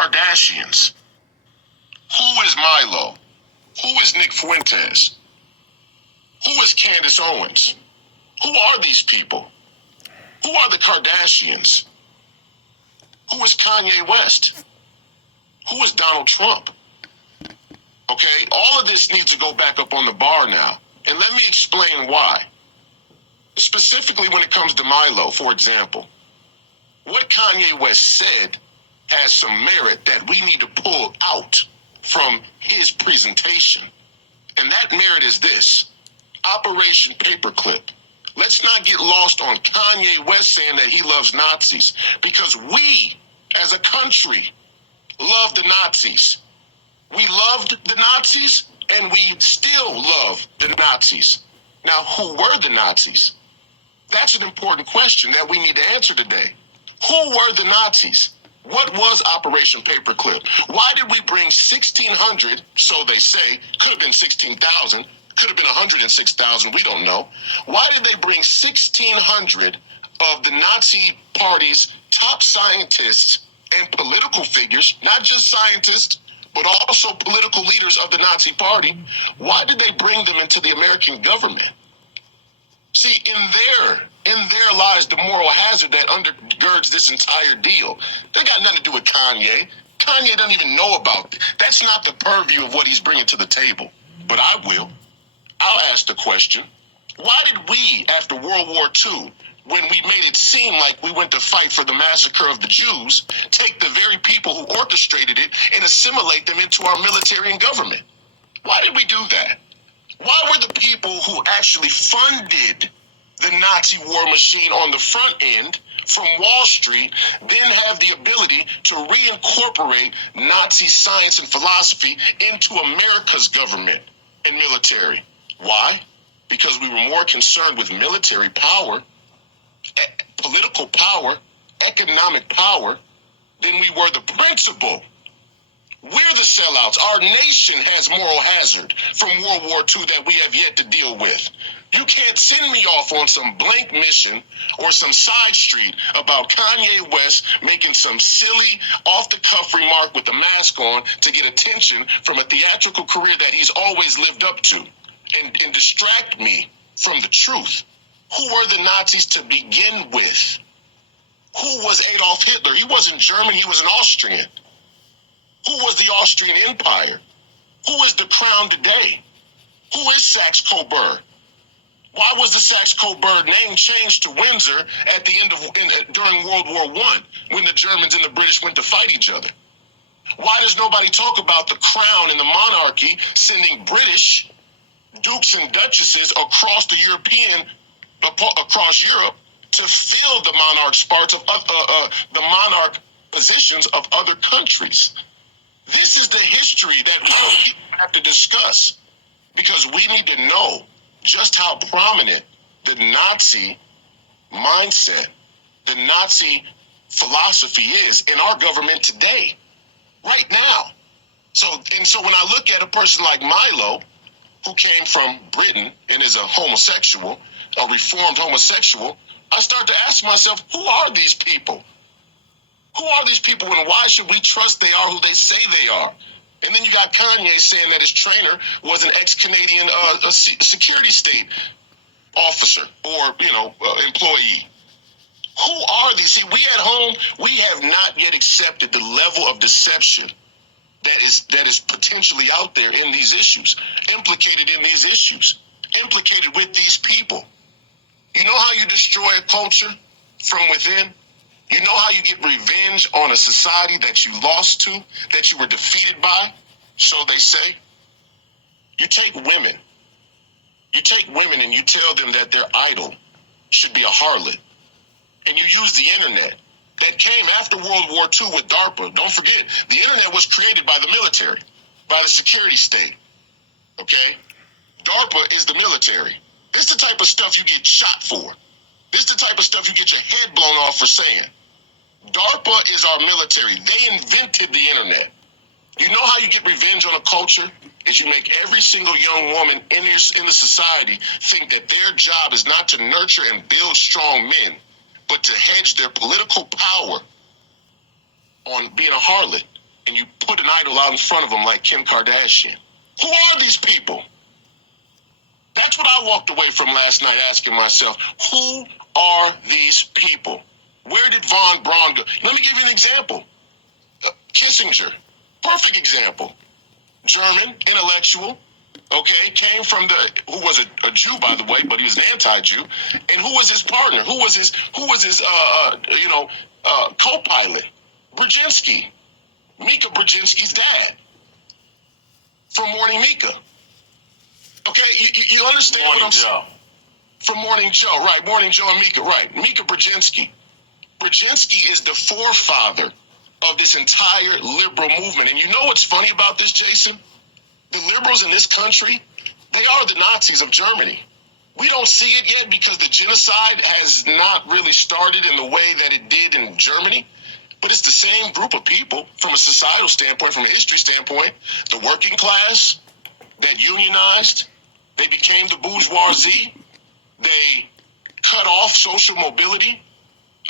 Kardashians? Who is Milo? Who is Nick Fuentes? Who is Candace Owens? Who are these people? Who are the Kardashians? Who is Kanye West? Who is Donald Trump? Okay, all of this needs to go back up on the bar now. And let me explain why. Specifically when it comes to Milo, for example, what Kanye West said has some merit that we need to pull out from his presentation. And that merit is this: Operation Paperclip. Let's not get lost on Kanye West saying that he loves Nazis, because we, as a country, love the Nazis. We loved the Nazis, and we still love the Nazis. Now, who were the Nazis? That's an important question that we need to answer today. Who were the Nazis? What was Operation Paperclip? Why did we bring 1,600, so they say, could have been 16,000, could have been 106,000, we don't know. Why did they bring 1,600 of the Nazi Party's top scientists and political figures, not just scientists, but also political leaders of the Nazi Party? Why did they bring them into the American government? See, in there lies the moral hazard that undergirds this entire deal. They got nothing to do with Kanye. Kanye doesn't even know about it. That's not the purview of what he's bringing to the table. But I will. I'll ask the question: why did we, after World War II, when we made it seem like we went to fight for the massacre of the Jews, take the very people who orchestrated it and assimilate them into our military and government? Why did we do that? Why were the people who actually funded the Nazi war machine on the front end from Wall Street then have the ability to reincorporate Nazi science and philosophy into America's government and military? Why? Because we were more concerned with military power, political power, economic power, than we were the principle. We're the sellouts. Our nation has moral hazard from World War II that we have yet to deal with. You can't send me off on some blank mission or some side street about Kanye West making some silly off-the-cuff remark with a mask on to get attention from a theatrical career that he's always lived up to, and distract me from the truth. Who were the Nazis to begin with? Who was Adolf Hitler? He wasn't German, he was an Austrian. Who was the Austrian Empire? Who is the crown today? Who is Saxe-Coburg? Why was the Saxe-Coburg name changed to Windsor at the end of during World War I, when the Germans and the British went to fight each other? Why does nobody talk about the crown and the monarchy sending British dukes and duchesses across Europe to fill the monarch parts of the monarch positions of other countries? This is the history that we have to discuss, because we need to know just how prominent the Nazi mindset, the Nazi philosophy is in our government today, right now. So when I look at a person like Milo, who came from Britain and is a homosexual, a reformed homosexual, I start to ask myself, who are these people? Who are these people, and why should we trust they are who they say they are? And then you got Kanye saying that his trainer was an ex-Canadian security state officer or, employee. Who are these? See, we at home, we have not yet accepted the level of deception that is potentially out there in these issues, implicated in these issues, implicated with these people. You know how you destroy a culture from within? You know how you get revenge on a society that you lost to, that you were defeated by? So they say. You take women and you tell them that their idol should be a harlot. And you use the internet that came after World War II with DARPA. Don't forget, the internet was created by the military, by the security state. Okay? DARPA is the military. This is the type of stuff you get shot for. This is the type of stuff you get your head blown off for saying. DARPA is our military. They invented the internet. You know how you get revenge on a culture? Is you make every single young woman in the society think that their job is not to nurture and build strong men, but to hedge their political power on being a harlot. and you put an idol out in front of them like Kim Kardashian. Who are these people? That's what I walked away from last night asking myself. Who are these people? Where did Von Braun go? Let me give you an example. Kissinger, perfect example. German, intellectual, okay, came from who was a Jew, by the way, but he was an anti-Jew. And who was his partner? Who was his co-pilot? Brzezinski, Mika Brzezinski's dad, from Morning Mika. Okay, you understand Morning what I'm saying? Joe. From Morning Joe, right, Morning Joe and Mika, right. Mika Brzezinski. Brzezinski is the forefather of this entire liberal movement. And you know what's funny about this, Jason? The liberals in this country, they are the Nazis of Germany. We don't see it yet because the genocide has not really started in the way that it did in Germany. But it's the same group of people from a societal standpoint, from a history standpoint. The working class that unionized, they became the bourgeoisie. They cut off social mobility.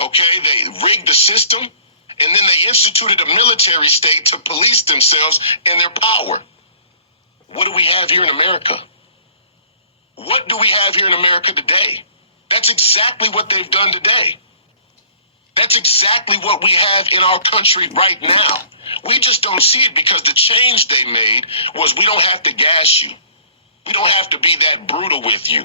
Okay, they rigged the system. And then they instituted a military state to police themselves and their power. What do we have here in America? What do we have here in America today? That's exactly what they've done today. That's exactly what we have in our country right now. We just don't see it because the change they made was we don't have to gas you. We don't have to be that brutal with you.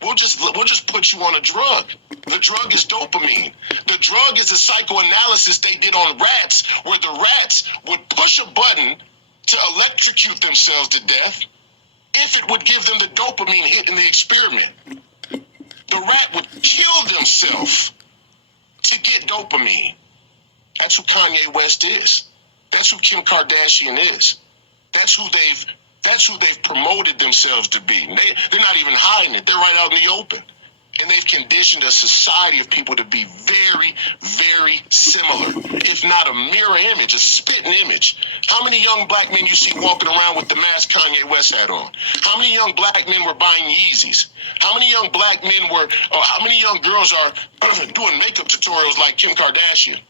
We'll just put you on a drug. The drug is dopamine. The drug is a psychoanalysis they did on rats where the rats would push a button to electrocute themselves to death if it would give them the dopamine hit in the experiment. The rat would kill themselves to get dopamine. That's who Kanye West is. That's who Kim Kardashian is. That's who they've promoted themselves to be. They're not even hiding it. They're right out in the open. And they've conditioned a society of people to be very, very similar, if not a mirror image, a spitting image. How many young black men you see walking around with the mask Kanye West had on? How many young black men were buying Yeezys? How many young black men how many young girls are doing makeup tutorials like Kim Kardashian?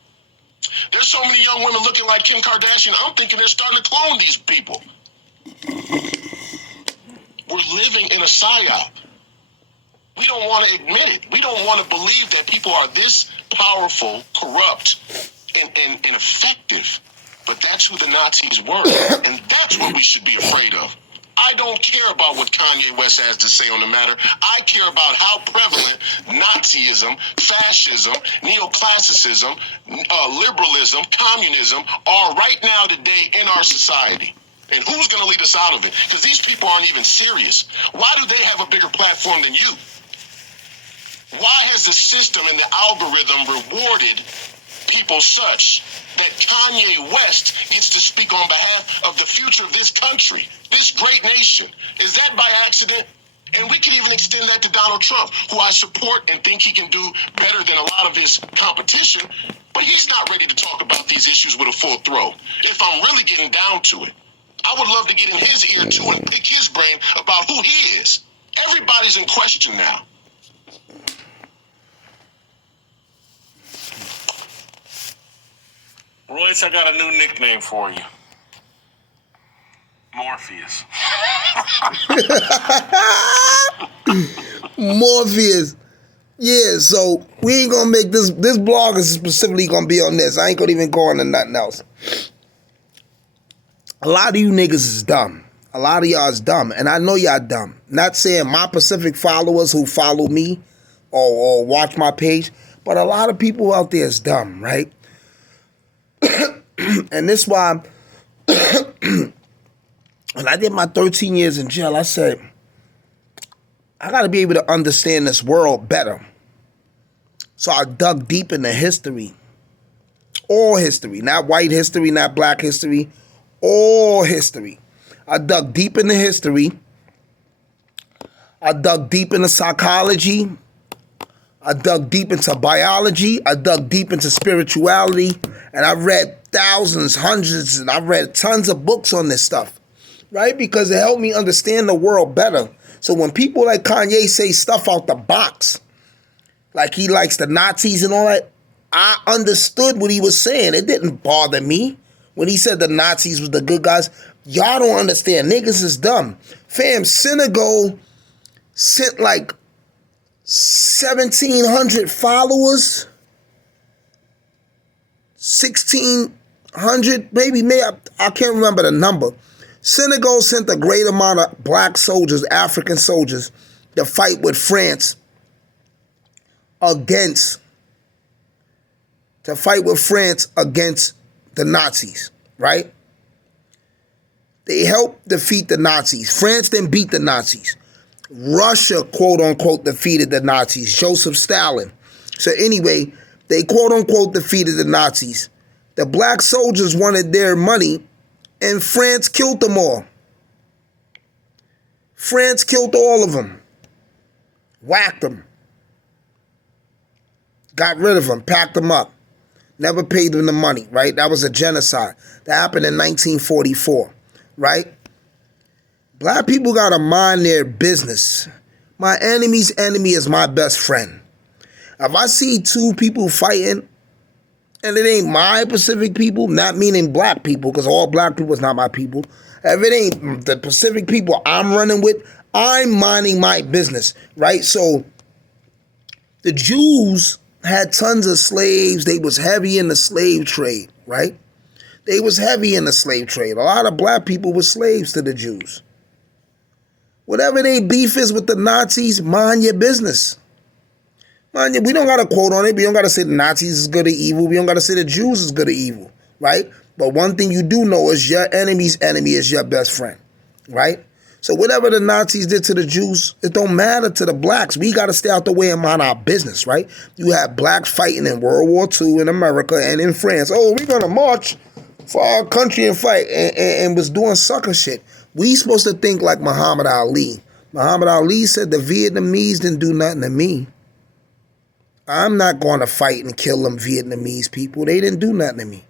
There's so many young women looking like Kim Kardashian, I'm thinking they're starting to clone these people. We're living in a psyop. We don't want to admit it. We don't want to believe that people are this powerful, corrupt, and effective. But that's who the Nazis were. And that's what we should be afraid of. I don't care about what Kanye West has to say on the matter. I care about how prevalent Nazism, fascism, neoclassicism, liberalism, communism are right now today in our society. And who's going to lead us out of it? Because these people aren't even serious. Why do they have a bigger platform than you? Why has the system and the algorithm rewarded people such that Kanye West gets to speak on behalf of the future of this country, this great nation? Is that by accident? And we can even extend that to Donald Trump, who I support and think he can do better than a lot of his competition, but he's not ready to talk about these issues with a full throat. If I'm really getting down to it, I would love to get in his ear too and pick his brain about who he is. Everybody's in question now. Royce, I got a new nickname for you. Morpheus. Morpheus. Yeah, so we ain't gonna make this blog is specifically gonna be on this. I ain't gonna even go on to nothing else. A lot of you niggas is dumb. A lot of y'all is dumb. And I know y'all dumb. Not saying my Pacific followers who follow me or watch my page, but a lot of people out there is dumb, right? And this why when I did my 13 years in jail, I said, I got to be able to understand this world better. So I dug deep into history. All history. Not white history, not black history. All history. I dug deep into history. I dug deep into psychology. I dug deep into biology. I dug deep into spirituality. And I read thousands, hundreds, and I read tons of books on this stuff. Right? Because it helped me understand the world better. So when people like Kanye say stuff out the box, like he likes the Nazis and all that, I understood what he was saying. It didn't bother me. when he said the Nazis was the good guys. Y'all don't understand. Niggas is dumb. Fam, Senegal sent like 1,700 followers. 1,600, maybe I can't remember the number. Senegal sent a great amount of black soldiers, African soldiers, to fight with France against the Nazis, right? They helped defeat the Nazis. France didn't beat the Nazis. Russia, quote unquote, defeated the Nazis. Joseph Stalin. So anyway, they quote unquote defeated the Nazis. The black soldiers wanted their money, and France killed them all. France killed all of them. Whacked them. Got rid of them, packed them up. Never paid them the money, right? That was a genocide. That happened in 1944, right? Black people gotta mind their business. My enemy's enemy is my best friend. If I see two people fighting, and it ain't my Pacific people, not meaning black people, because all black people is not my people. If it ain't the Pacific people I'm running with, I'm minding my business, right? So the Jews had tons of slaves. They was heavy in the slave trade, right? They was heavy in the slave trade. A lot of black people were slaves to the Jews. Whatever they beef is with the Nazis, mind your business. Mind you, we don't got to quote on it. We don't got to say the Nazis is good or evil. We don't got to say the Jews is good or evil, right? But one thing you do know is your enemy's enemy is your best friend, right? So whatever the Nazis did to the Jews, it don't matter to the blacks. We got to stay out the way and mind our business, right? You have blacks fighting in World War II in America and in France. Oh, we're going to march for our country and fight, and was doing sucker shit. We supposed to think like Muhammad Ali. Muhammad Ali said the Vietnamese didn't do nothing to me. I'm not going to fight and kill them Vietnamese people. They didn't do nothing to me.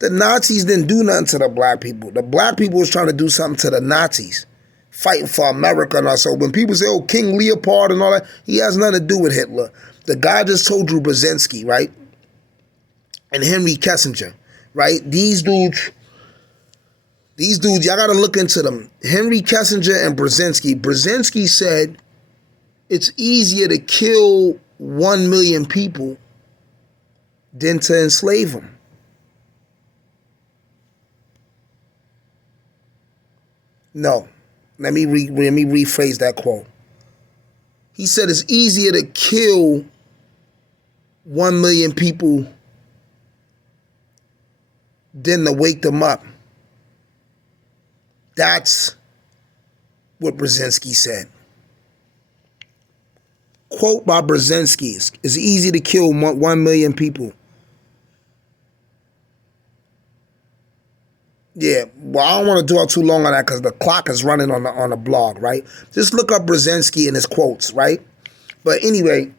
The Nazis didn't do nothing to the black people. The black people was trying to do something to the Nazis, fighting for America and all. So when people say, oh, King Leopold and all that, he has nothing to do with Hitler. The guy just told you Brzezinski, right? And Henry Kissinger, right? These dudes, y'all got to look into them. Henry Kissinger and Brzezinski. Brzezinski said it's easier to kill 1 million people than to enslave them. No, let me rephrase that quote. He said it's easier to kill 1 million people than to wake them up. That's what Brzezinski said. Quote by Brzezinski, it's easy to kill 1 million people. Yeah, well, I don't want to dwell too long on that because the clock is running on the blog, right? Just look up Brzezinski and his quotes, right? But anyway,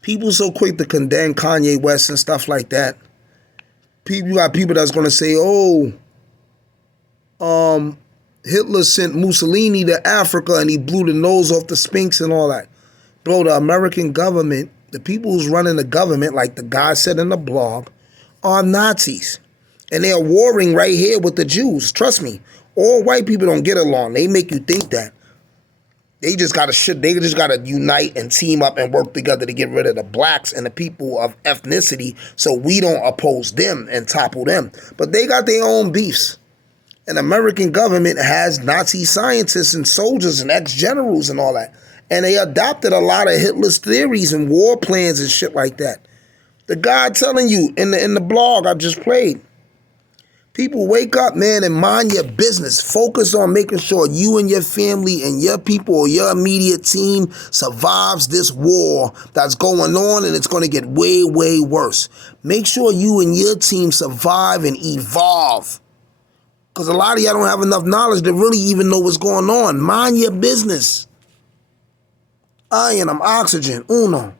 people so quick to condemn Kanye West and stuff like that. You got people that's going to say, oh, Hitler sent Mussolini to Africa and he blew the nose off the Sphinx and all that. Bro, the American government, the people who's running the government, like the guy said in the blog, are Nazis. And they're warring right here with the Jews. Trust me, all white people don't get along. They make you think that. They just gotta unite and team up and work together to get rid of the blacks and the people of ethnicity so we don't oppose them and topple them. But they got their own beefs. And American government has Nazi scientists and soldiers and ex-generals and all that. And they adopted a lot of Hitler's theories and war plans and shit like that. The guy telling you in the blog I just played, people wake up, man, and mind your business. Focus on making sure you and your family and your people or your immediate team survives this war that's going on, and it's going to get way, way worse. Make sure you and your team survive and evolve. Because a lot of y'all don't have enough knowledge to really even know what's going on. Mind your business. I'm Oxygen. Uno.